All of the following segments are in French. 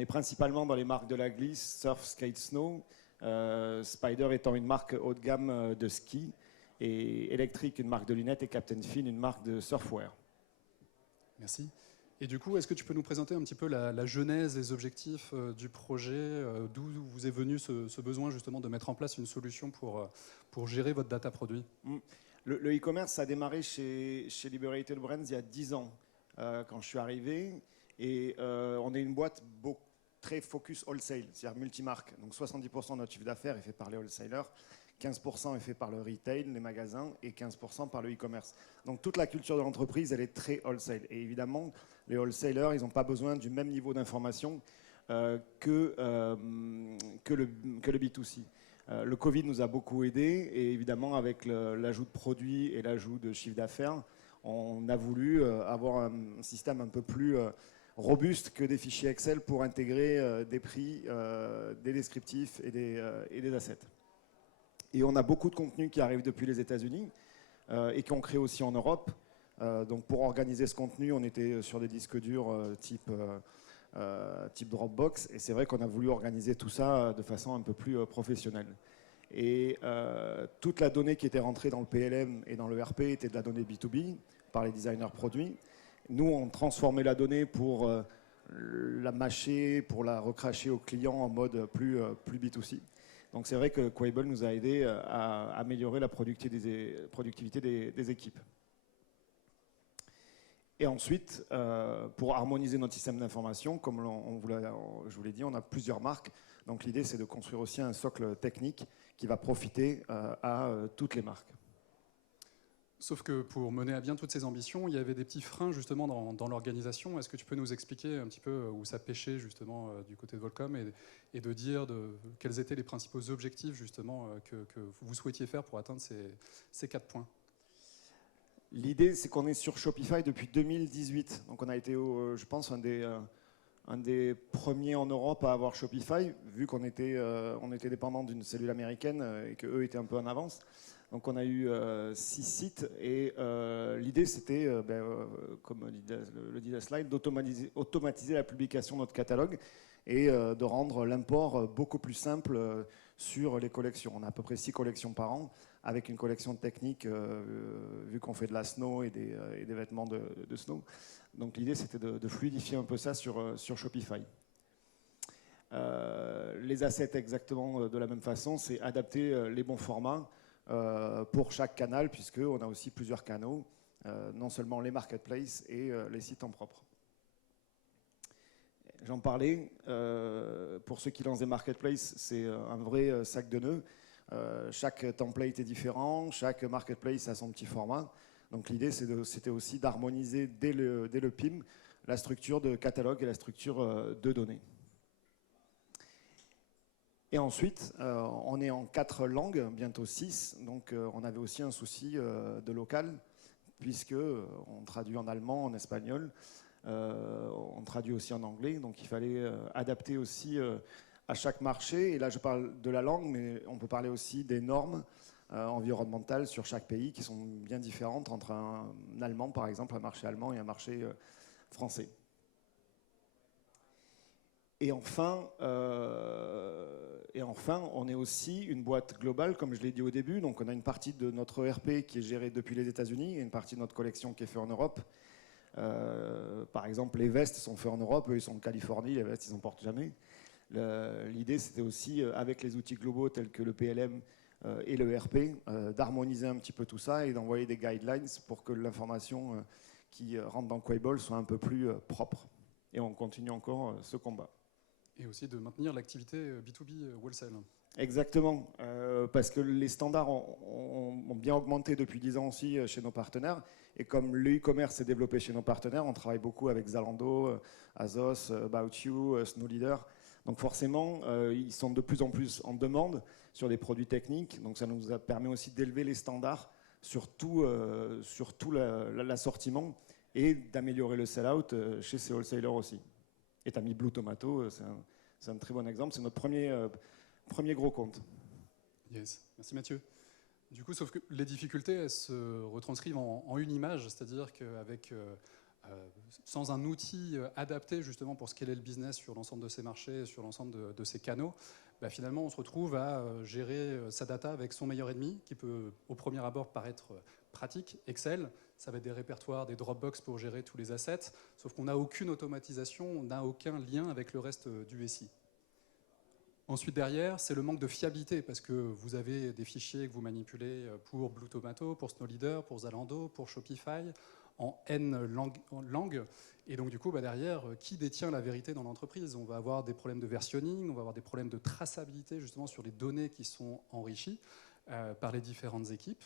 est principalement dans les marques de la glisse, surf, skate, snow. Spider étant une marque haut de gamme de ski, et Electric, une marque de lunettes, et Captain Fin, une marque de surfwear. Merci. Et du coup, est-ce que tu peux nous présenter un petit peu la genèse, les objectifs du projet, d'où vous est venu ce besoin justement de mettre en place une solution pour gérer votre data produit? Le e-commerce a démarré chez Liberated Brands il y a 10 ans, quand je suis arrivé. Et on est une boîte très focus wholesale, c'est-à-dire multimarque. Donc 70% de notre chiffre d'affaires est fait par les wholesalers, 15% est fait par le retail, les magasins, et 15% par le e-commerce. Donc toute la culture de l'entreprise, elle est très wholesale. Et évidemment, les wholesalers, ils n'ont pas besoin du même niveau d'information que le B2C. Le Covid nous a beaucoup aidés, et évidemment, avec l'ajout de produits et l'ajout de chiffre d'affaires, on a voulu avoir un système un peu plus robuste que des fichiers Excel pour intégrer des prix, des descriptifs et des assets. Et on a beaucoup de contenus qui arrivent depuis les États-Unis et qui ont créé aussi en Europe. Donc pour organiser ce contenu, on était sur des disques durs type Dropbox, et c'est vrai qu'on a voulu organiser tout ça de façon un peu plus professionnelle. Et toute la donnée qui était rentrée dans le PLM et dans le RP était de la donnée B2B par les designers produits. Nous, on transformait la donnée pour la mâcher, pour la recracher aux clients en mode plus B2C. Donc c'est vrai que Quable nous a aidé à améliorer la productivité des équipes. Et ensuite, pour harmoniser notre système d'information, comme je vous l'ai dit, on a plusieurs marques. Donc l'idée, c'est de construire aussi un socle technique qui va profiter à toutes les marques. Sauf que pour mener à bien toutes ces ambitions, il y avait des petits freins justement dans l'organisation. Est-ce que tu peux nous expliquer un petit peu où ça pêchait justement du côté de Volcom, et de dire quels étaient les principaux objectifs justement que vous souhaitiez faire pour atteindre ces 4 points? L'idée, c'est qu'on est sur Shopify depuis 2018. Donc on a été, je pense, un des premiers en Europe à avoir Shopify, vu qu'on était dépendant d'une cellule américaine et qu'eux étaient un peu en avance. Donc on a eu 6 sites, et l'idée c'était, comme le dit la slide, d'automatiser la publication de notre catalogue et de rendre l'import beaucoup plus simple sur les collections. On a à peu près 6 collections par an, avec une collection technique, vu qu'on fait de la snow et des vêtements de snow. Donc l'idée c'était de fluidifier un peu ça sur Shopify. Les assets exactement de la même façon, c'est adapter les bons formats pour chaque canal, puisqu'on a aussi plusieurs canaux, non seulement les marketplaces et les sites en propre. J'en parlais, pour ceux qui lancent des marketplaces, c'est un vrai sac de nœuds. Chaque template est différent, chaque marketplace a son petit format. Donc l'idée, c'était aussi d'harmoniser dès le PIM la structure de catalogue et la structure de données. Et ensuite, on est en 4 langues, bientôt 6, donc on avait aussi un souci de local, puisqu'on traduit en allemand, en espagnol, on traduit aussi en anglais, donc il fallait adapter aussi à chaque marché. Et là, je parle de la langue, mais on peut parler aussi des normes environnementales sur chaque pays, qui sont bien différentes entre un allemand, par exemple, un marché allemand et un marché français. Et enfin, on est aussi une boîte globale, comme je l'ai dit au début. Donc on a une partie de notre ERP qui est gérée depuis les États-Unis et une partie de notre collection qui est faite en Europe. Par exemple, les vestes sont faites en Europe, eux ils sont en Californie, les vestes ils n'en portent jamais. L'idée c'était aussi, avec les outils globaux tels que le PLM et le ERP, d'harmoniser un petit peu tout ça et d'envoyer des guidelines pour que l'information qui rentre dans Quable soit un peu plus propre. Et on continue encore ce combat. Et aussi de maintenir l'activité B2B wholesale. Exactement, parce que les standards ont bien augmenté depuis 10 ans aussi chez nos partenaires. Et comme le e-commerce s'est développé chez nos partenaires, on travaille beaucoup avec Zalando, Azos, About You, Snow Leader. Donc forcément, ils sont de plus en plus en demande sur des produits techniques. Donc ça nous permet aussi d'élever les standards sur tout l'assortiment et d'améliorer le sell-out chez ces wholesalers aussi. Et tu as mis Blue Tomato, c'est un très bon exemple. C'est notre premier gros compte. Yes, merci Mathieu. Du coup, sauf que les difficultés, elles se retranscrivent en une image, c'est-à-dire qu'avec sans un outil adapté justement pour scaler le business sur l'ensemble de ces marchés, sur l'ensemble de ces canaux, finalement on se retrouve à gérer sa data avec son meilleur ennemi, qui peut au premier abord paraître pratique, Excel. Ça va être des répertoires, des Dropbox pour gérer tous les assets, sauf qu'on n'a aucune automatisation, on n'a aucun lien avec le reste du SI. Ensuite, derrière, c'est le manque de fiabilité, parce que vous avez des fichiers que vous manipulez pour Blue Tomato, pour SnowLeader, pour Zalando, pour Shopify, en N langues. Et donc, du coup, derrière, qui détient la vérité dans l'entreprise? On va avoir des problèmes de versionning, on va avoir des problèmes de traçabilité, justement, sur les données qui sont enrichies par les différentes équipes.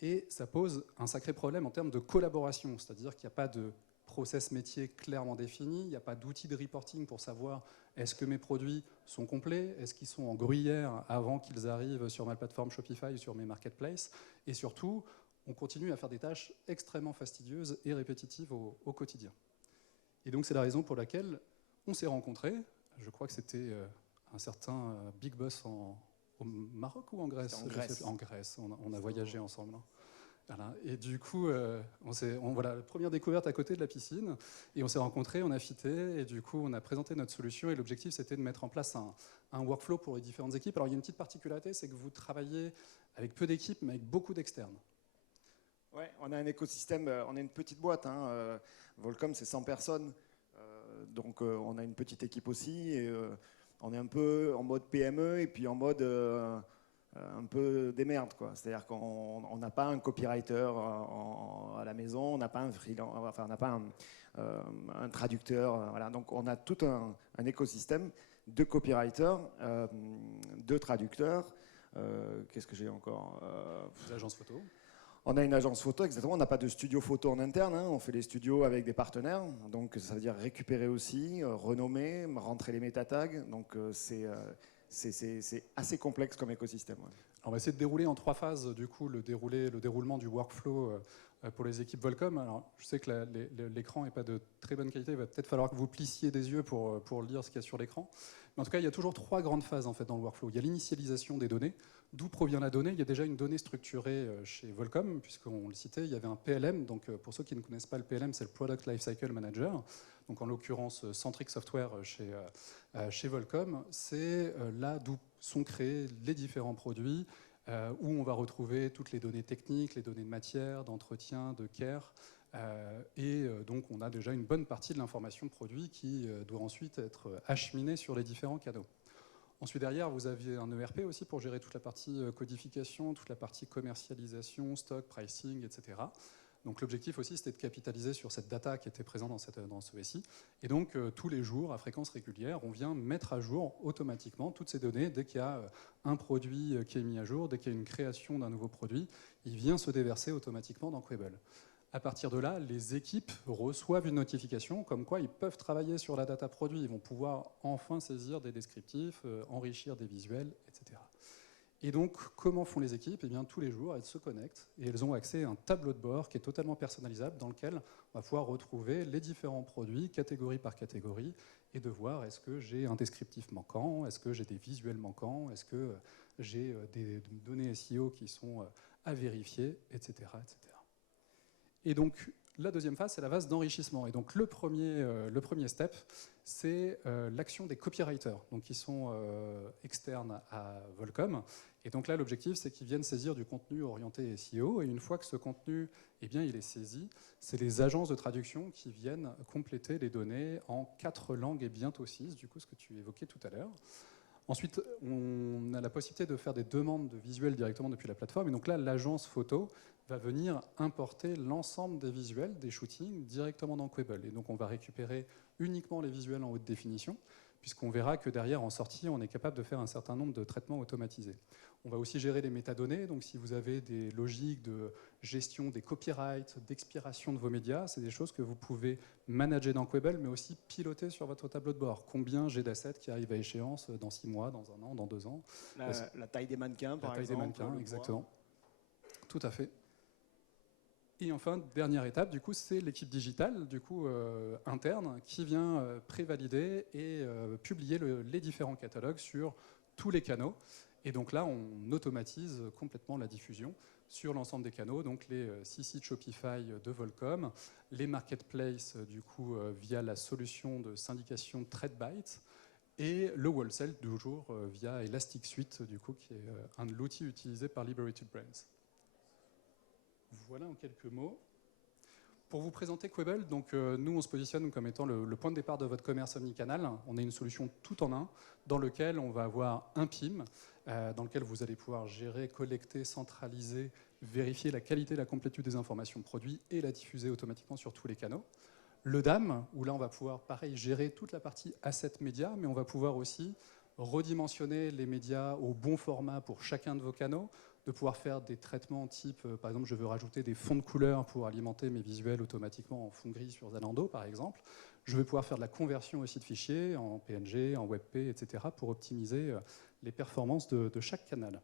Et ça pose un sacré problème en termes de collaboration, c'est-à-dire qu'il n'y a pas de process métier clairement défini, il n'y a pas d'outil de reporting pour savoir est-ce que mes produits sont complets, est-ce qu'ils sont en gruyère avant qu'ils arrivent sur ma plateforme Shopify ou sur mes marketplaces. Et surtout, on continue à faire des tâches extrêmement fastidieuses et répétitives au quotidien. Et donc c'est la raison pour laquelle on s'est rencontrés. Je crois que c'était un certain Big Boss au Maroc ou en Grèce? En Grèce. En Grèce, on a voyagé ensemble. Voilà. Et du coup, voilà, la première découverte à côté de la piscine, et on s'est rencontrés, on a fité, et du coup, on a présenté notre solution, et l'objectif, c'était de mettre en place un workflow pour les différentes équipes. Alors, il y a une petite particularité, c'est que vous travaillez avec peu d'équipes, mais avec beaucoup d'externes. Ouais, on a un écosystème, on est une petite boîte, hein, Volcom, c'est 100 personnes, donc on a une petite équipe aussi, et on est un peu en mode PME, et puis en mode... un peu des merdes, quoi. C'est-à-dire qu'on n'a pas un copywriter à la maison, on n'a pas un freelance, enfin on n'a pas un traducteur, voilà. Donc on a tout un écosystème de copywriters, de traducteurs. Qu'est-ce que j'ai encore? Des agences photo. On a une agence photo, exactement. On n'a pas de studio photo en interne, hein. On fait les studios avec des partenaires. Donc ça veut dire récupérer aussi, renommer, rentrer les métatags. Donc c'est assez complexe comme écosystème. Ouais. On va essayer de dérouler en 3 phases, du coup, le déroulement du workflow pour les équipes Volcom. Alors, je sais que l'écran n'est pas de très bonne qualité, il va peut-être falloir que vous plissiez des yeux pour lire ce qu'il y a sur l'écran. Mais en tout cas, il y a toujours 3 grandes phases en fait, dans le workflow. Il y a l'initialisation des données. D'où provient la donnée? Il y a déjà une donnée structurée chez Volcom, puisqu'on le citait, il y avait un PLM. Donc, pour ceux qui ne connaissent pas le PLM, c'est le Product Lifecycle Manager. Donc, en l'occurrence, Centric Software chez Volcom. C'est là d'où sont créés les différents produits, où on va retrouver toutes les données techniques, les données de matière, d'entretien, de care. Donc, on a déjà une bonne partie de l'information produit qui doit ensuite être acheminée sur les différents canaux. Ensuite, derrière, vous aviez un ERP aussi pour gérer toute la partie codification, toute la partie commercialisation, stock, pricing, etc. Donc l'objectif aussi, c'était de capitaliser sur cette data qui était présente dans ce SI. Et donc, tous les jours, à fréquence régulière, on vient mettre à jour automatiquement toutes ces données. Dès qu'il y a un produit qui est mis à jour, dès qu'il y a une création d'un nouveau produit, il vient se déverser automatiquement dans Quable. À partir de là, les équipes reçoivent une notification comme quoi ils peuvent travailler sur la data produit. Ils vont pouvoir enfin saisir des descriptifs, enrichir des visuels, etc. Et donc, comment font les équipes? Eh bien, tous les jours, elles se connectent et elles ont accès à un tableau de bord qui est totalement personnalisable dans lequel on va pouvoir retrouver les différents produits, catégorie par catégorie, et de voir est-ce que j'ai un descriptif manquant, est-ce que j'ai des visuels manquants, est-ce que j'ai des données SEO qui sont à vérifier, etc., etc. Et donc, la deuxième phase, c'est la phase d'enrichissement. Et donc, le premier step, c'est l'action des copywriters, donc qui sont externes à Volcom. Et donc là, l'objectif, c'est qu'ils viennent saisir du contenu orienté SEO. Et une fois que ce contenu, eh bien, il est saisi, c'est les agences de traduction qui viennent compléter les données en 4 langues et bientôt 6, du coup, ce que tu évoquais tout à l'heure. Ensuite, on a la possibilité de faire des demandes de visuels directement depuis la plateforme. Et donc là, l'agence photo va venir importer l'ensemble des visuels, des shootings, directement dans Quable. Et donc, on va récupérer uniquement les visuels en haute définition, puisqu'on verra que derrière, en sortie, on est capable de faire un certain nombre de traitements automatisés. On va aussi gérer les métadonnées. Donc, si vous avez des logiques de gestion des copyrights, d'expiration de vos médias, c'est des choses que vous pouvez manager dans Quable, mais aussi piloter sur votre tableau de bord. Combien j'ai d'assets qui arrivent à échéance dans 6 mois, dans 1 an, dans 2 ans. La taille des mannequins, par exemple. La taille des mannequins, exactement. Tout à fait. Et enfin, dernière étape, du coup, c'est l'équipe digitale, du coup, interne, qui vient prévalider et publier les différents catalogues sur tous les canaux. Et donc là, on automatise complètement la diffusion sur l'ensemble des canaux, donc les 6 sites Shopify de Volcom, les marketplaces du coup via la solution de syndication TradeByte, et le wholesale toujours via Elasticsuite, du coup, qui est un de l'outil utilisé par Liberated Brands. Voilà en quelques mots. Pour vous présenter Quable, donc, nous on se positionne comme étant le point de départ de votre commerce omnicanal. On est une solution tout en un dans lequel on va avoir un PIM, dans lequel vous allez pouvoir gérer, collecter, centraliser, vérifier la qualité et la complétude des informations produits et la diffuser automatiquement sur tous les canaux. Le DAM, où là on va pouvoir pareil gérer toute la partie asset média, mais on va pouvoir aussi redimensionner les médias au bon format pour chacun de vos canaux, de pouvoir faire des traitements type, par exemple, je veux rajouter des fonds de couleurs pour alimenter mes visuels automatiquement en fond gris sur Zalando, par exemple. Je vais pouvoir faire de la conversion aussi de fichiers en PNG, en WebP, etc., pour optimiser les performances de chaque canal.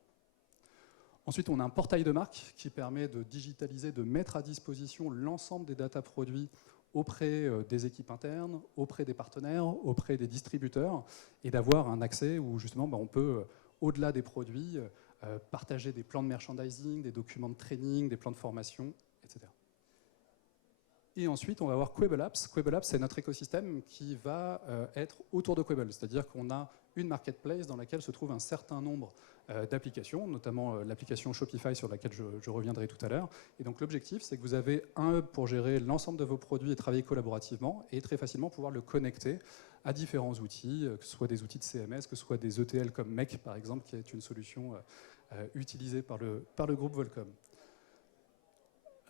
Ensuite, on a un portail de marque qui permet de digitaliser, de mettre à disposition l'ensemble des data produits auprès des équipes internes, auprès des partenaires, auprès des distributeurs, et d'avoir un accès où justement on peut, au-delà des produits, partager des plans de merchandising, des documents de training, des plans de formation, etc. Et ensuite, on va avoir Quable Apps. Quable Apps, c'est notre écosystème qui va être autour de Quable, c'est-à-dire qu'on a une marketplace dans laquelle se trouve un certain nombre d'applications, notamment l'application Shopify sur laquelle je reviendrai tout à l'heure. Et donc l'objectif, c'est que vous avez un hub pour gérer l'ensemble de vos produits et travailler collaborativement et très facilement pouvoir le connecter à différents outils, que ce soit des outils de CMS, que ce soit des ETL comme MEC par exemple, qui est une solution utilisée par le groupe Volcom.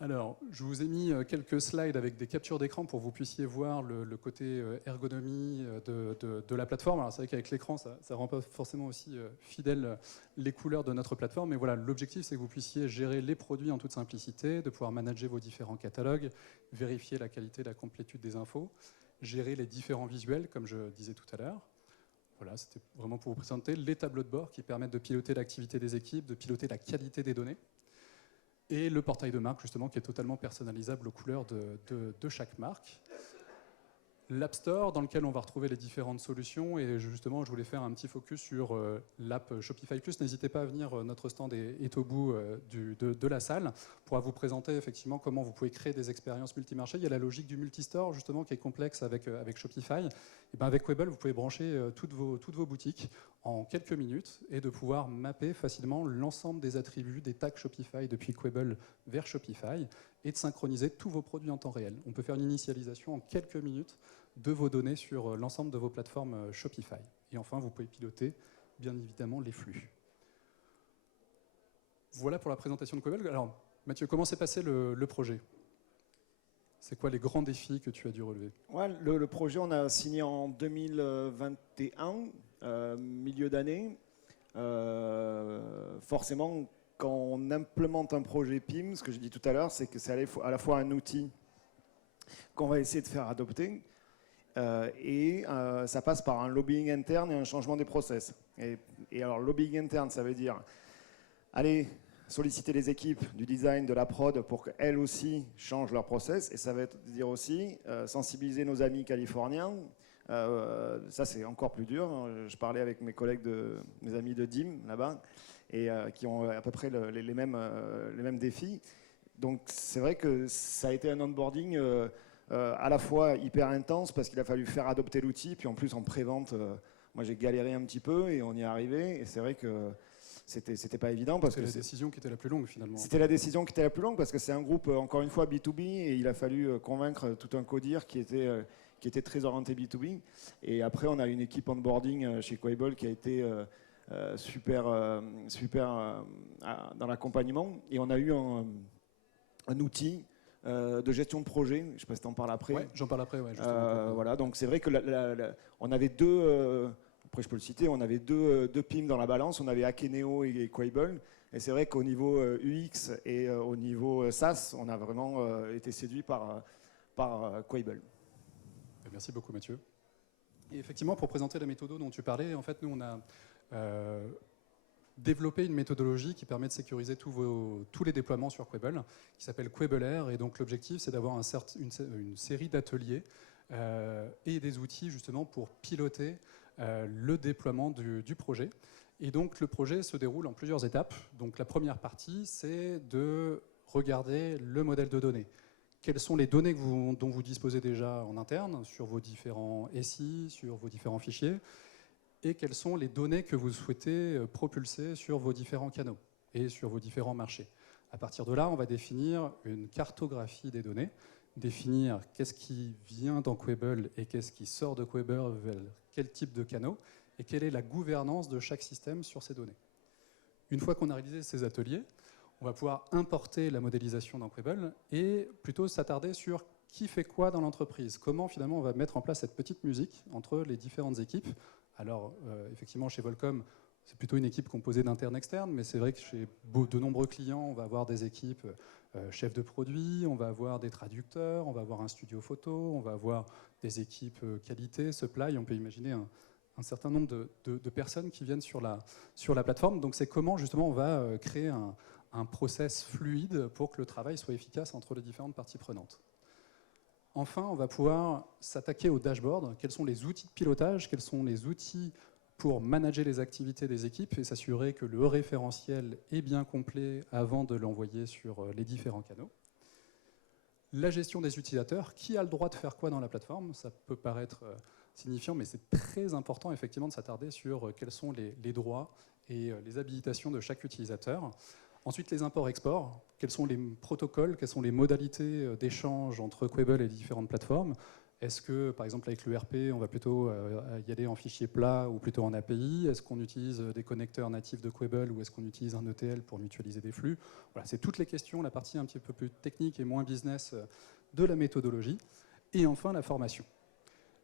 Alors, je vous ai mis quelques slides avec des captures d'écran pour que vous puissiez voir le côté ergonomie de la plateforme. Alors, c'est vrai qu'avec l'écran, ça ne rend pas forcément aussi fidèle les couleurs de notre plateforme, mais voilà, l'objectif, c'est que vous puissiez gérer les produits en toute simplicité, de pouvoir manager vos différents catalogues, vérifier la qualité et la complétude des infos, gérer les différents visuels, comme je disais tout à l'heure. Voilà, c'était vraiment pour vous présenter les tableaux de bord qui permettent de piloter l'activité des équipes, de piloter la qualité des données. Et le portail de marque, justement, qui est totalement personnalisable aux couleurs de chaque marque. L'App Store, dans lequel on va retrouver les différentes solutions. Et justement, je voulais faire un petit focus sur l'app Shopify Plus. N'hésitez pas à venir, notre stand est au bout de la salle, pour vous présenter effectivement comment vous pouvez créer des expériences multimarchés. Il y a la logique du multistore, justement, qui est complexe avec Shopify. Et bien avec Quable, vous pouvez brancher toutes vos boutiques en quelques minutes et de pouvoir mapper facilement l'ensemble des attributs, des tags Shopify depuis Quable vers Shopify et de synchroniser tous vos produits en temps réel. On peut faire une initialisation en quelques minutes de vos données sur l'ensemble de vos plateformes Shopify. Et enfin, vous pouvez piloter, bien évidemment, les flux. Voilà pour la présentation de Quable. Alors, Mathieu, comment s'est passé le projet ? C'est quoi les grands défis que tu as dû relever ? Ouais, le projet, on a signé en 2021, milieu d'année. Forcément, quand on implémente un projet PIM, ce que je dis tout à l'heure, c'est que c'est à la fois un outil qu'on va essayer de faire adopter, et ça passe par un lobbying interne et un changement des process. Et alors, lobbying interne, ça veut dire aller solliciter les équipes du design, de la prod, pour qu'elles aussi changent leur process. Et ça veut dire aussi sensibiliser nos amis californiens. Ça, c'est encore plus dur. Je parlais avec mes collègues, mes amis de DIM, là-bas, et qui ont à peu près les mêmes défis. Donc, c'est vrai que ça a été un onboarding à la fois hyper intense, parce qu'il a fallu faire adopter l'outil, puis en plus en pré-vente, moi j'ai galéré un petit peu et on y est arrivé, et c'est vrai que c'était pas évident. C'est la décision qui était la plus longue finalement. C'était la décision qui était la plus longue, parce que c'est un groupe, encore une fois, B2B, et il a fallu convaincre tout un codir qui était très orienté B2B. Et après, on a une équipe onboarding chez Quable qui a été super dans l'accompagnement, et on a eu un outil de gestion de projet. Je ne sais pas si tu en parles après. Ouais, j'en parle après. Ouais, voilà, donc c'est vrai que on avait deux, après je peux le citer, on avait deux PIM dans la balance. On avait Akeneo et Quable. Et c'est vrai qu'au niveau UX et au niveau SaaS, on a vraiment été séduit par Quable. Merci beaucoup, Mathieu. Et effectivement, pour présenter la méthode dont tu parlais, en fait, nous, on a développer une méthodologie qui permet de sécuriser tous les déploiements sur Quable, qui s'appelle Quable Air. Et donc l'objectif, c'est d'avoir une série d'ateliers et des outils justement pour piloter le déploiement du projet. Et donc le projet se déroule en plusieurs étapes. Donc la première partie, c'est de regarder le modèle de données. Quelles sont les données dont vous disposez déjà en interne sur vos différents SI, sur vos différents fichiers, et quelles sont les données que vous souhaitez propulser sur vos différents canaux et sur vos différents marchés. À partir de là, on va définir une cartographie des données, définir qu'est-ce qui vient dans Quable et qu'est-ce qui sort de Quable vers quel type de canaux, et quelle est la gouvernance de chaque système sur ces données. Une fois qu'on a réalisé ces ateliers, on va pouvoir importer la modélisation dans Quable et plutôt s'attarder sur qui fait quoi dans l'entreprise. Comment finalement on va mettre en place cette petite musique entre les différentes équipes. Alors effectivement chez Volcom, c'est plutôt une équipe composée d'internes-externes, mais c'est vrai que chez de nombreux clients, on va avoir des équipes chefs de produit, on va avoir des traducteurs, on va avoir un studio photo, on va avoir des équipes qualité, supply, on peut imaginer un certain nombre de personnes qui viennent sur la plateforme. Donc c'est comment justement on va créer un process fluide pour que le travail soit efficace entre les différentes parties prenantes. Enfin, on va pouvoir s'attaquer au dashboard. Quels sont les outils de pilotage? Quels sont les outils pour manager les activités des équipes et s'assurer que le référentiel est bien complet avant de l'envoyer sur les différents canaux? La gestion des utilisateurs. Qui a le droit de faire quoi dans la plateforme? Ça peut paraître signifiant, mais c'est très important effectivement de s'attarder sur quels sont les droits et les habilitations de chaque utilisateur. Ensuite, les imports-exports. Quels sont les protocoles, quelles sont les modalités d'échange entre Quable et les différentes plateformes? Est-ce que, par exemple, avec l'ERP, on va plutôt y aller en fichier plat ou plutôt en API? Est-ce qu'on utilise des connecteurs natifs de Quable ou est-ce qu'on utilise un ETL pour mutualiser des flux? Voilà, c'est toutes les questions, la partie un petit peu plus technique et moins business de la méthodologie. Et enfin, la formation.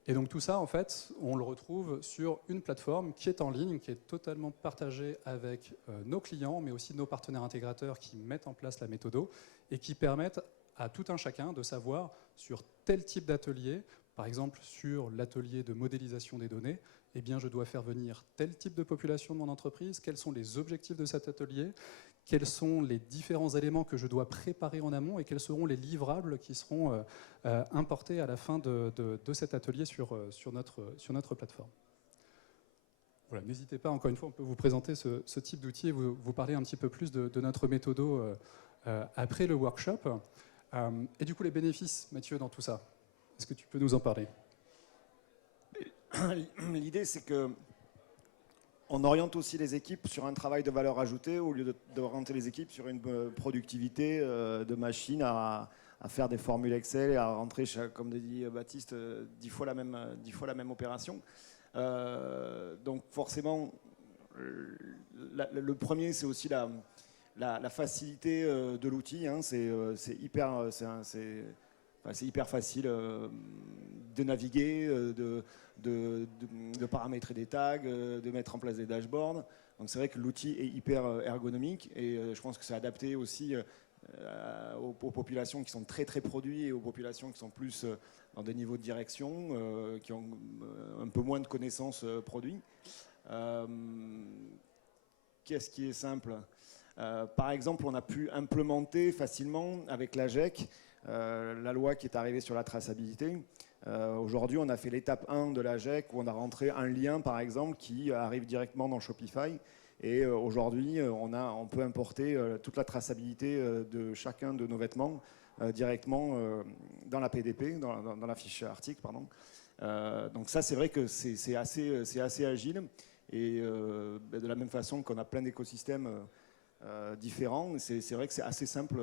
Et donc tout ça, en fait, on le retrouve sur une plateforme qui est en ligne, qui est totalement partagée avec nos clients, mais aussi nos partenaires intégrateurs qui mettent en place la méthodo et qui permettent à tout un chacun de savoir sur tel type d'atelier, par exemple sur l'atelier de modélisation des données, eh bien je dois faire venir tel type de population de mon entreprise, quels sont les objectifs de cet atelier, quels sont les différents éléments que je dois préparer en amont et quels seront les livrables qui seront importés à la fin de cet atelier sur notre plateforme. Voilà, n'hésitez pas, encore une fois, on peut vous présenter ce type d'outil et vous parler un petit peu plus de notre méthodo après le workshop. Et du coup, les bénéfices, Mathieu, dans tout ça, est-ce que tu peux nous en parler? L'idée, c'est que on oriente aussi les équipes sur un travail de valeur ajoutée au lieu d'orienter les équipes sur une productivité de machine à faire des formules Excel et à rentrer, comme dit Baptiste, 10 fois la même opération. Donc forcément, le premier, c'est aussi la facilité de l'outil. Hein. C'est hyper facile de naviguer, de paramétrer des tags, de mettre en place des dashboards. Donc c'est vrai que l'outil est hyper ergonomique et je pense que c'est adapté aussi aux populations qui sont très très produits et aux populations qui sont plus dans des niveaux de direction, qui ont un peu moins de connaissances produits. Qu'est-ce qui est simple? Par exemple, on a pu implémenter facilement avec l'AGEC la loi qui est arrivée sur la traçabilité. Aujourd'hui, on a fait l'étape 1 de l'AGEC où on a rentré un lien, par exemple, qui arrive directement dans Shopify. Et aujourd'hui, on peut importer toute la traçabilité de chacun de nos vêtements directement dans la PDP, dans la fiche article, pardon. Donc ça, c'est vrai que c'est assez agile. Et de la même façon qu'on a plein d'écosystèmes différents, c'est vrai que c'est assez simple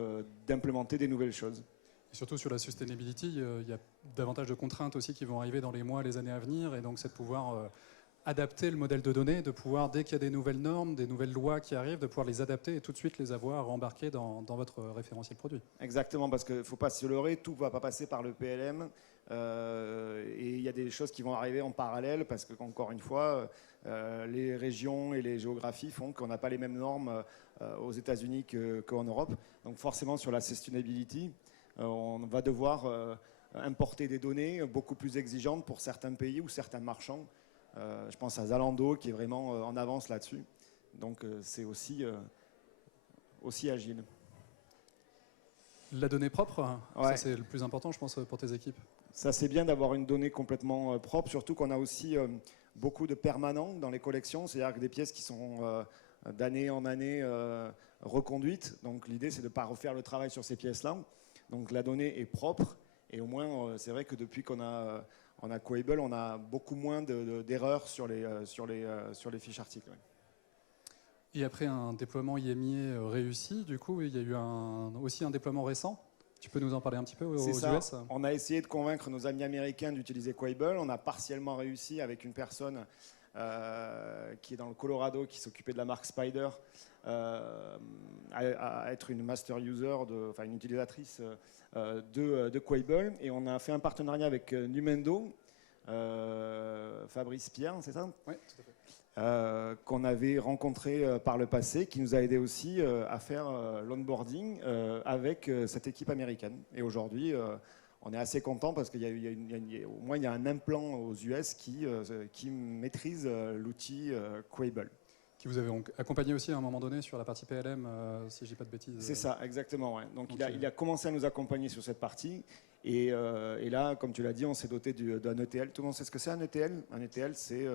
d'implémenter des nouvelles choses. Et surtout sur la sustainability, il y a davantage de contraintes aussi qui vont arriver dans les mois, les années à venir, et donc c'est de pouvoir adapter le modèle de données, de pouvoir, dès qu'il y a des nouvelles normes, des nouvelles lois qui arrivent, de pouvoir les adapter et tout de suite les avoir embarquées dans votre référentiel produit. Exactement, parce qu'il ne faut pas se leurrer, tout ne va pas passer par le PLM, et il y a des choses qui vont arriver en parallèle, parce qu'encore une fois, les régions et les géographies font qu'on n'a pas les mêmes normes aux États-Unis qu'en Europe. Donc forcément, sur la sustainability, on va devoir importer des données beaucoup plus exigeantes pour certains pays ou certains marchands. Je pense à Zalando qui est vraiment en avance là-dessus. Donc c'est aussi agile. La donnée propre, ouais. Ça c'est le plus important je pense pour tes équipes. Ça c'est bien d'avoir une donnée complètement propre, surtout qu'on a aussi beaucoup de permanents dans les collections, c'est-à-dire que des pièces qui sont d'année en année reconduites. Donc l'idée, c'est de ne pas refaire le travail sur ces pièces-là. Donc la donnée est propre, et au moins, c'est vrai que depuis qu'on a Quable, on a beaucoup moins d'erreurs sur les fiches articles. Ouais. Et après un déploiement IMIA réussi, du coup, il y a eu aussi un déploiement récent. Tu peux nous en parler un petit peu aux US? On a essayé de convaincre nos amis américains d'utiliser Quable. On a partiellement réussi avec une personne qui est dans le Colorado, qui s'occupait de la marque Spider, à être une master user, une utilisatrice de Quable. Et on a fait un partenariat avec Numendo, Fabrice Pierre, c'est ça? Oui, tout à fait. Qu'on avait rencontré par le passé, qui nous a aidé aussi à faire l'onboarding avec cette équipe américaine. Et aujourd'hui, on est assez content parce qu'il au moins il y a un implant aux US qui maîtrise l'outil Quable. Qui vous avez accompagné aussi à un moment donné sur la partie PLM, si je ne dis pas de bêtises. C'est ça, exactement. Ouais. Donc il a commencé à nous accompagner sur cette partie. Et là, comme tu l'as dit, on s'est doté d'un ETL. Tout le monde sait ce que c'est un ETL? Un ETL, c'est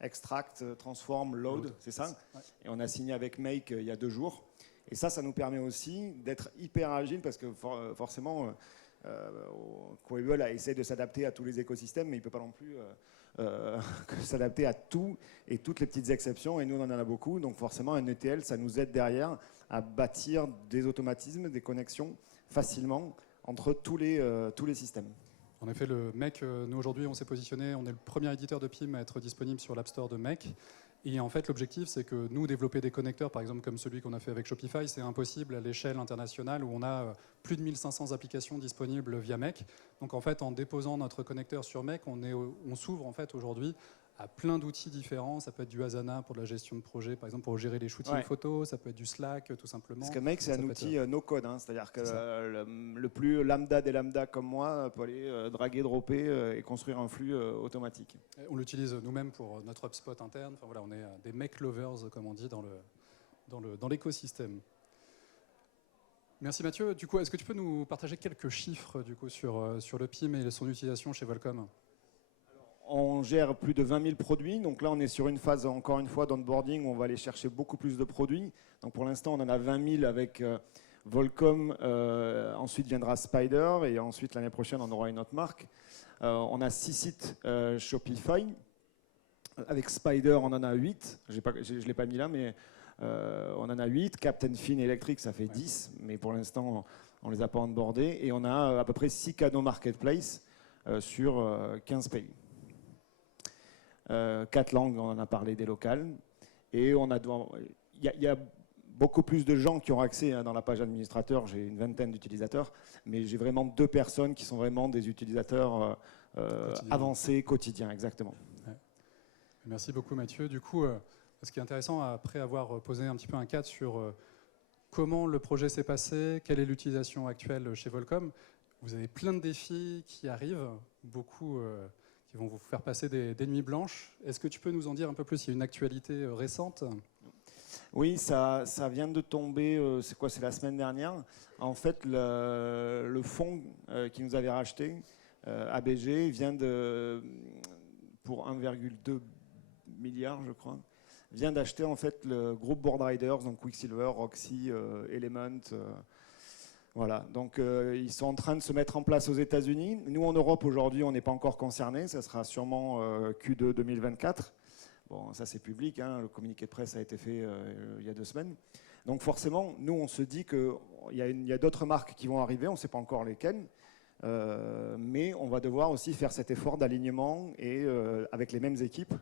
Extract, Transform, Load, c'est ça? Ouais. Et on a signé avec Make il y a 2 jours. Et ça nous permet aussi d'être hyper agile parce que forcément, Quable a essayé de s'adapter à tous les écosystèmes, mais il ne peut pas non plus s'adapter à tout et toutes les petites exceptions. Et nous, on en a beaucoup. Donc forcément, un ETL, ça nous aide derrière à bâtir des automatismes, des connexions facilement entre tous les systèmes. En effet, le Make, nous aujourd'hui, on s'est positionné, on est le premier éditeur de PIM à être disponible sur l'App Store de Make. Et en fait, l'objectif, c'est que nous, développer des connecteurs, par exemple comme celui qu'on a fait avec Shopify, c'est impossible à l'échelle internationale où on a plus de 1500 applications disponibles via Make. Donc en fait, en déposant notre connecteur sur Make, on s'ouvre en fait aujourd'hui à plein d'outils différents. Ça peut être du Asana pour de la gestion de projet, par exemple pour gérer les shootings photos, ça peut être du Slack tout simplement. Parce que Make, c'est un outil no-code, hein, c'est-à-dire que le plus lambda des lambda comme moi peut aller draguer, dropper et construire un flux automatique. On l'utilise nous-mêmes pour notre HubSpot interne. Enfin, voilà, on est des Make lovers, comme on dit, dans l'écosystème. Merci Mathieu. Du coup, est-ce que tu peux nous partager quelques chiffres du coup, sur le PIM et son utilisation chez Volcom? On gère plus de 20 000 produits. Donc là, on est sur une phase, encore une fois, d'onboarding où on va aller chercher beaucoup plus de produits. Donc pour l'instant, on en a 20 000 avec Volcom. Ensuite viendra Spider. Et ensuite, l'année prochaine, on aura une autre marque. On a 6 sites Shopify. Avec Spider, on en a 8. Je ne l'ai pas mis là, mais on en a 8. Captain Fin Electric, ça fait 10. Mais pour l'instant, on ne les a pas onboardés. Et on a à peu près 6 canaux marketplace sur 15 pays. 4 langues, on en a parlé, des locales. Et il y a beaucoup plus de gens qui ont accès dans la page administrateur. J'ai une vingtaine d'utilisateurs, mais j'ai vraiment 2 personnes qui sont vraiment des utilisateurs avancés, quotidiens, exactement. Ouais. Merci beaucoup Mathieu. Du coup, ce qui est intéressant, après avoir posé un petit peu un cadre sur comment le projet s'est passé, quelle est l'utilisation actuelle chez Volcom, vous avez plein de défis qui arrivent, beaucoup qui vont vous faire passer des nuits blanches. Est-ce que tu peux nous en dire un peu plus? Il y a une actualité récente. Oui, ça vient de tomber, c'est la semaine dernière. En fait, le fonds qui nous avait racheté, ABG, vient pour 1,2 milliard, je crois, vient d'acheter en fait le groupe Board Riders, donc Quicksilver, Roxy, Element. Voilà, donc ils sont en train de se mettre en place aux États-Unis. Nous, en Europe, aujourd'hui, on n'est pas encore concernés. Ça sera sûrement Q2 2024. Bon, ça, c'est public. Hein. Le communiqué de presse a été fait il y a 2 semaines. Donc, forcément, nous, on se dit qu'il y a d'autres marques qui vont arriver. On ne sait pas encore lesquelles. Mais on va devoir aussi faire cet effort d'alignement et avec les mêmes équipes.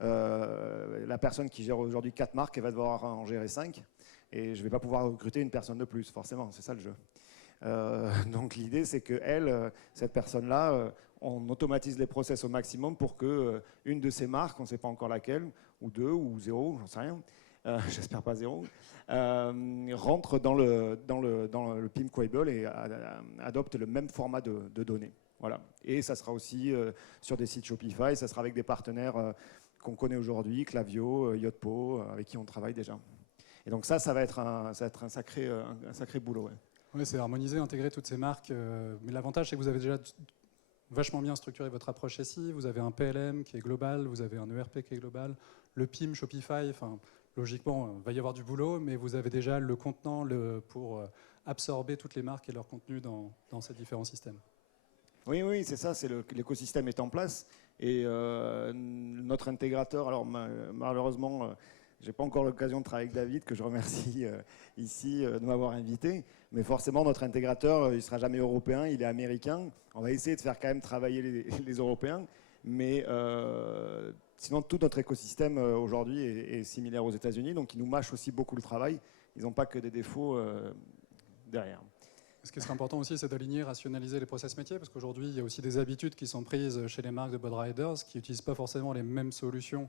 La personne qui gère aujourd'hui 4 marques, elle va devoir en gérer 5. Et je ne vais pas pouvoir recruter une personne de plus, forcément, c'est ça le jeu. Donc l'idée, c'est que cette personne-là, on automatise les process au maximum pour qu'une de ces marques, on ne sait pas encore laquelle, ou 2, ou 0, j'en sais rien, j'espère pas 0, rentre dans le PIM Quable et adopte le même format de données. Voilà. Et ça sera aussi sur des sites Shopify, ça sera avec des partenaires qu'on connaît aujourd'hui, Klaviyo, Yotpo, avec qui on travaille déjà. Et donc ça va être un sacré boulot. Ouais. Oui, c'est harmoniser, intégrer toutes ces marques. Mais l'avantage, c'est que vous avez déjà vachement bien structuré votre approche SI. Vous avez un PLM qui est global, vous avez un ERP qui est global, le PIM, Shopify. Enfin, logiquement, il va y avoir du boulot, mais vous avez déjà le contenant pour absorber toutes les marques et leur contenu dans ces différents systèmes. Oui, oui, c'est ça, l'écosystème est en place. Et notre intégrateur, alors malheureusement, je n'ai pas encore l'occasion de travailler avec David, que je remercie ici de m'avoir invité. Mais forcément, notre intégrateur, il ne sera jamais européen, il est américain. On va essayer de faire quand même travailler les Européens. Mais sinon, tout notre écosystème aujourd'hui est similaire aux États-Unis. Donc, ils nous mâchent aussi beaucoup le travail. Ils n'ont pas que des défauts derrière. Ce qui serait important aussi, c'est d'aligner, rationaliser les process métiers, parce qu'aujourd'hui, il y a aussi des habitudes qui sont prises chez les marques de Boardriders qui n'utilisent pas forcément les mêmes solutions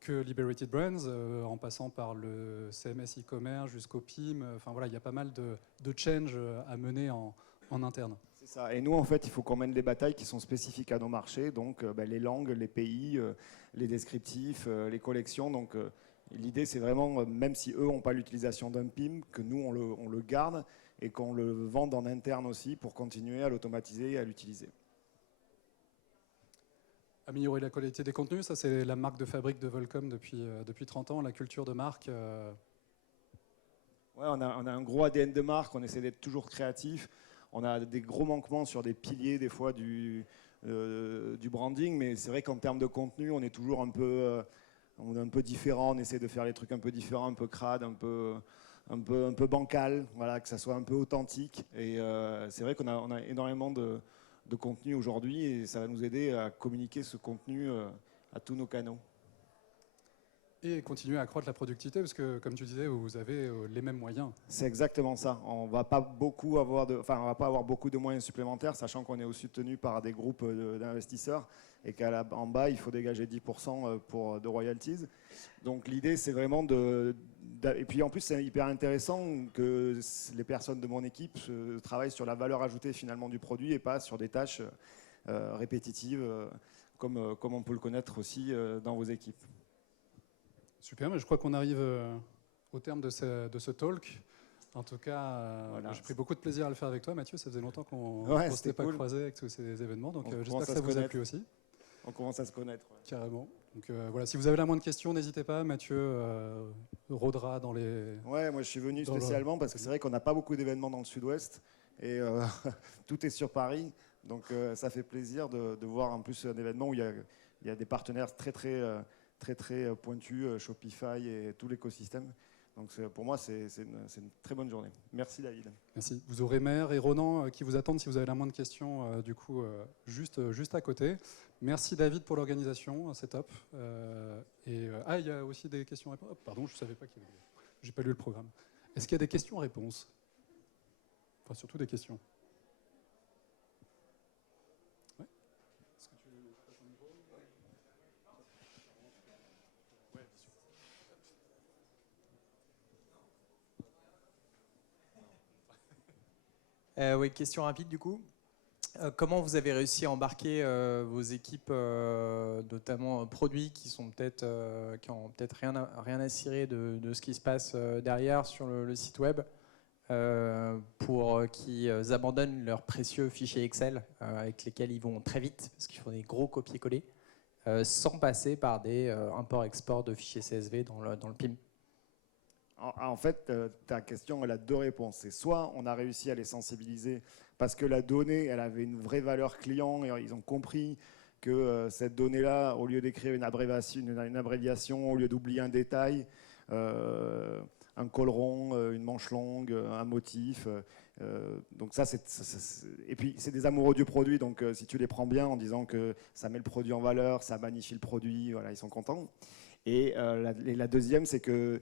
que Liberated Brands, en passant par le CMS e-commerce jusqu'au PIM. Enfin voilà, il y a pas mal de change à mener en interne. C'est ça. Et nous, en fait, il faut qu'on mène les batailles qui sont spécifiques à nos marchés, donc les langues, les pays, les descriptifs, les collections. Donc l'idée, c'est vraiment, même si eux n'ont pas l'utilisation d'un PIM, que nous, on le garde et qu'on le vende en interne aussi pour continuer à l'automatiser et à l'utiliser. Améliorer la qualité des contenus, ça c'est la marque de fabrique de Volcom depuis 30 ans, la culture de marque. Ouais, on a un gros ADN de marque, on essaie d'être toujours créatif. On a des gros manquements sur des piliers des fois du branding, mais c'est vrai qu'en termes de contenu, on est toujours un peu différent, on essaie de faire les trucs un peu différents, un peu crades, un peu bancal, voilà, que ça soit un peu authentique. Et c'est vrai qu'on a énormément de contenu aujourd'hui et ça va nous aider à communiquer ce contenu à tous nos canaux. Et continuer à accroître la productivité parce que, comme tu disais, vous avez les mêmes moyens. C'est exactement ça. On va pas avoir beaucoup de moyens supplémentaires, sachant qu'on est aussi tenu par des groupes d'investisseurs et qu'en bas, il faut dégager 10% de royalties. Donc l'idée, c'est vraiment et puis en plus, c'est hyper intéressant que les personnes de mon équipe travaillent sur la valeur ajoutée finalement du produit et pas sur des tâches répétitives comme on peut le connaître aussi dans vos équipes. Super, mais je crois qu'on arrive au terme de ce talk. En tout cas, voilà. J'ai pris beaucoup de plaisir à le faire avec toi, Mathieu. Ça faisait longtemps qu'on ne s'était pas croisé avec tous ces événements. Donc j'espère que ça vous a plu aussi. On commence à se connaître. Ouais. Carrément. Donc voilà, si vous avez la moindre question, n'hésitez pas. Mathieu rôdera dans les... Ouais, moi je suis venu spécialement parce que c'est vrai qu'on n'a pas beaucoup d'événements dans le sud-ouest et tout est sur Paris. Donc ça fait plaisir de voir en plus un événement où il y a des partenaires très pointus, Shopify et tout l'écosystème. Donc pour moi, c'est une très bonne journée. Merci David. Merci. Vous aurez Mère et Ronan qui vous attendent si vous avez la moindre question, juste à côté. Merci David pour l'organisation, c'est top. Il y a aussi des questions-réponses. Oh, pardon, je ne savais pas qu'il y avait... J'ai pas lu le programme. Est-ce qu'il y a des questions-réponses? Enfin, surtout des questions. Ouais. Est-ce que tu passes un micro? Oui, question rapide du coup. Comment vous avez réussi à embarquer vos équipes, notamment produits, qui ont peut-être rien à cirer de ce qui se passe derrière sur le site web, pour qu'ils abandonnent leurs précieux fichiers Excel avec lesquels ils vont très vite, parce qu'ils font des gros copier-coller, sans passer par des import-export de fichiers CSV dans le PIM? En fait, ta question, elle a deux réponses. C'est soit on a réussi à les sensibiliser parce que la donnée, elle avait une vraie valeur client et ils ont compris que cette donnée-là, au lieu d'écrire une abréviation, au lieu d'oublier un détail, un col rond, une manche longue, un motif. Donc ça, et puis c'est des amoureux du produit. Donc si tu les prends bien en disant que ça met le produit en valeur, ça magnifie le produit, voilà, ils sont contents. Et la deuxième, c'est que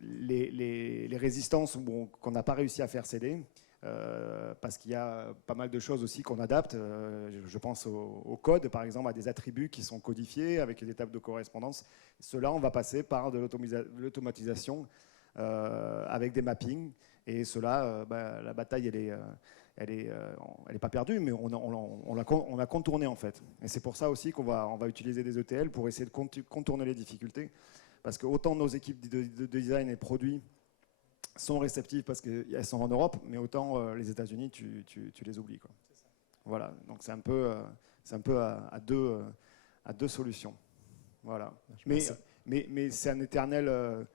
les résistances qu'on n'a pas réussi à faire céder, parce qu'il y a pas mal de choses aussi qu'on adapte. Je pense au code, par exemple, à des attributs qui sont codifiés avec des tables de correspondance. Cela, on va passer par de l'automatisation avec des mappings. Et cela, la bataille, elle est pas perdue, mais on l'a contournée en fait. Et c'est pour ça aussi qu'on va utiliser des ETL pour essayer de contourner les difficultés. Parce que autant nos équipes de design et produits sont réceptives parce qu'elles sont en Europe, mais autant les États-Unis, tu les oublies, quoi. Voilà, donc c'est un peu à deux solutions. Voilà. Mais c'est un éternel...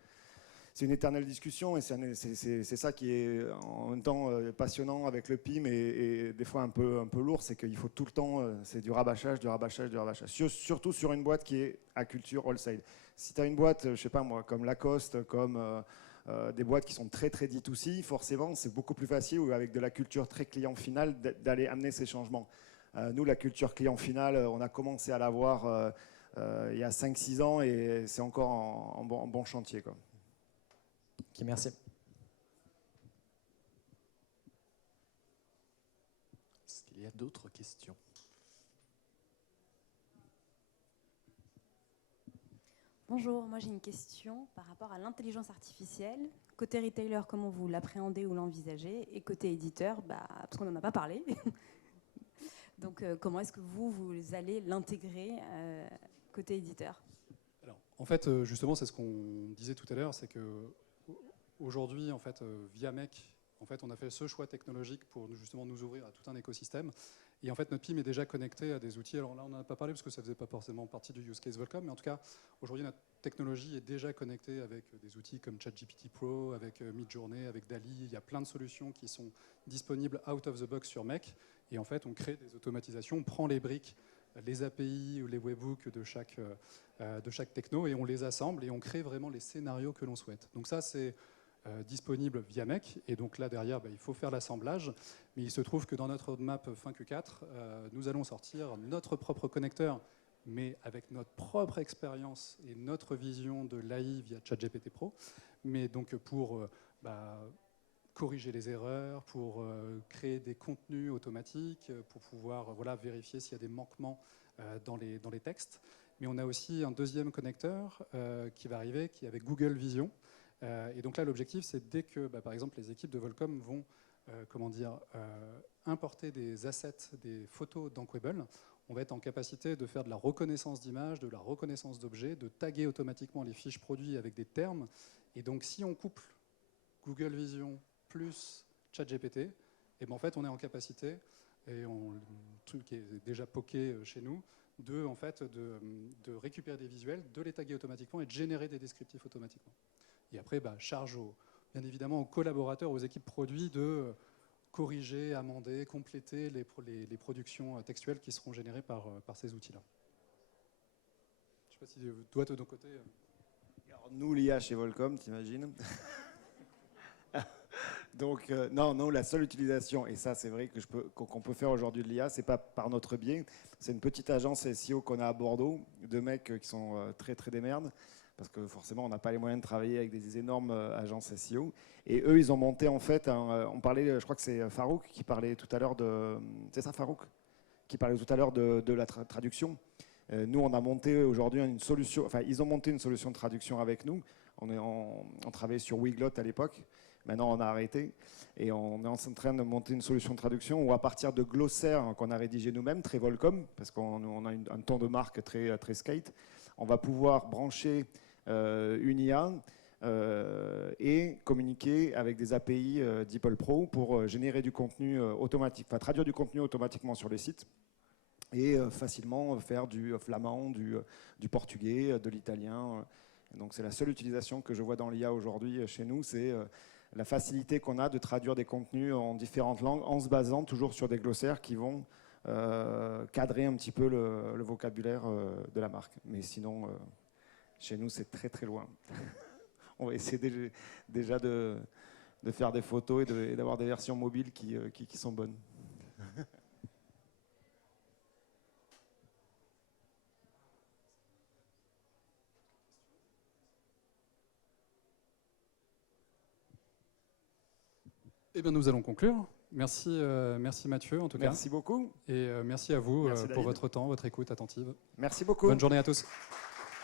c'est une éternelle discussion et c'est ça qui est en même temps passionnant avec le PIM et des fois un peu lourd, c'est qu'il faut tout le temps, c'est du rabâchage. Surtout sur une boîte qui est à culture wholesale. Si tu as une boîte, je sais pas moi, comme Lacoste, comme des boîtes qui sont très très D2C, forcément c'est beaucoup plus facile ou avec de la culture très client final d'aller amener ces changements. Nous, la culture client final, on a commencé à l'avoir il y a 5-6 ans et c'est encore en bon chantier, quoi. Ok, merci. Est-ce qu'il y a d'autres questions? Bonjour, moi j'ai une question par rapport à l'intelligence artificielle. Côté retailer, comment vous l'appréhendez ou l'envisagez? Et côté éditeur, parce qu'on n'en a pas parlé. Donc comment est-ce que vous allez l'intégrer côté éditeur? Alors, en fait, justement, c'est ce qu'on disait tout à l'heure, c'est que aujourd'hui, en fait, via MEC, en fait, on a fait ce choix technologique pour justement nous ouvrir à tout un écosystème. Et en fait, notre PIM est déjà connecté à des outils. Alors là, on n'en a pas parlé parce que ça ne faisait pas forcément partie du use case Volcom, mais en tout cas, aujourd'hui, notre technologie est déjà connectée avec des outils comme ChatGPT Pro, avec Midjourney, avec DALI. Il y a plein de solutions qui sont disponibles out of the box sur MEC. Et en fait, on crée des automatisations, on prend les briques, les API ou les webhooks de chaque techno et on les assemble et on crée vraiment les scénarios que l'on souhaite. Donc ça, c'est disponible via MEC, et donc là derrière il faut faire l'assemblage, mais il se trouve que dans notre roadmap fin Q4 nous allons sortir notre propre connecteur, mais avec notre propre expérience et notre vision de l'AI via ChatGPT Pro, mais donc pour corriger les erreurs, pour créer des contenus automatiques, pour pouvoir vérifier s'il y a des manquements dans les textes. Mais on a aussi un deuxième connecteur qui va arriver, qui est avec Google Vision. Et donc là, l'objectif, c'est dès que, par exemple, les équipes de Volcom vont importer des assets, des photos d'Anquable, on va être en capacité de faire de la reconnaissance d'images, de la reconnaissance d'objets, de taguer automatiquement les fiches produits avec des termes. Et donc, si on couple Google Vision plus ChatGPT, et en fait, on est en capacité, et le truc qui est déjà poké chez nous, de récupérer des visuels, de les taguer automatiquement et de générer des descriptifs automatiquement. Et après, charge bien évidemment aux collaborateurs, aux équipes produits de corriger, amender, compléter les productions textuelles qui seront générées par ces outils-là. Je ne sais pas si toi, de ton côté... Alors, nous, l'IA chez Volcom, t'imagines? Donc, non, la seule utilisation, et ça c'est vrai qu'on peut faire aujourd'hui de l'IA, c'est pas par notre biais, c'est une petite agence SEO qu'on a à Bordeaux, de mecs qui sont très très des merdes, parce que forcément on n'a pas les moyens de travailler avec des énormes agences SEO, et eux ils ont monté en fait, on parlait, je crois que c'est Farouk qui parlait tout à l'heure de, c'est ça Farouk qui parlait tout à l'heure de la traduction. Nous on a monté aujourd'hui une solution, enfin ils ont monté une solution de traduction avec nous, on travaillait sur Wiglot à l'époque. Maintenant, on a arrêté et on est en train de monter une solution de traduction où, à partir de glossaires qu'on a rédigés nous-mêmes, très Volcom, parce qu'on a un ton de marque très, très skate, on va pouvoir brancher une IA et communiquer avec des API DeepL Pro pour générer du contenu automatique, enfin traduire du contenu automatiquement sur les sites et facilement faire du flamand, du portugais, de l'italien. Donc, c'est la seule utilisation que je vois dans l'IA aujourd'hui chez nous, c'est la facilité qu'on a de traduire des contenus en différentes langues en se basant toujours sur des glossaires qui vont cadrer un petit peu le vocabulaire de la marque. Mais sinon, chez nous, c'est très très loin. On va essayer déjà de faire des photos et d'avoir des versions mobiles qui sont bonnes. Eh bien, nous allons conclure. Merci, merci Mathieu, en tout cas. Merci beaucoup. Et merci à vous Merci, pour David. votre temps, votre écoute attentive. Merci beaucoup. Bonne journée à tous.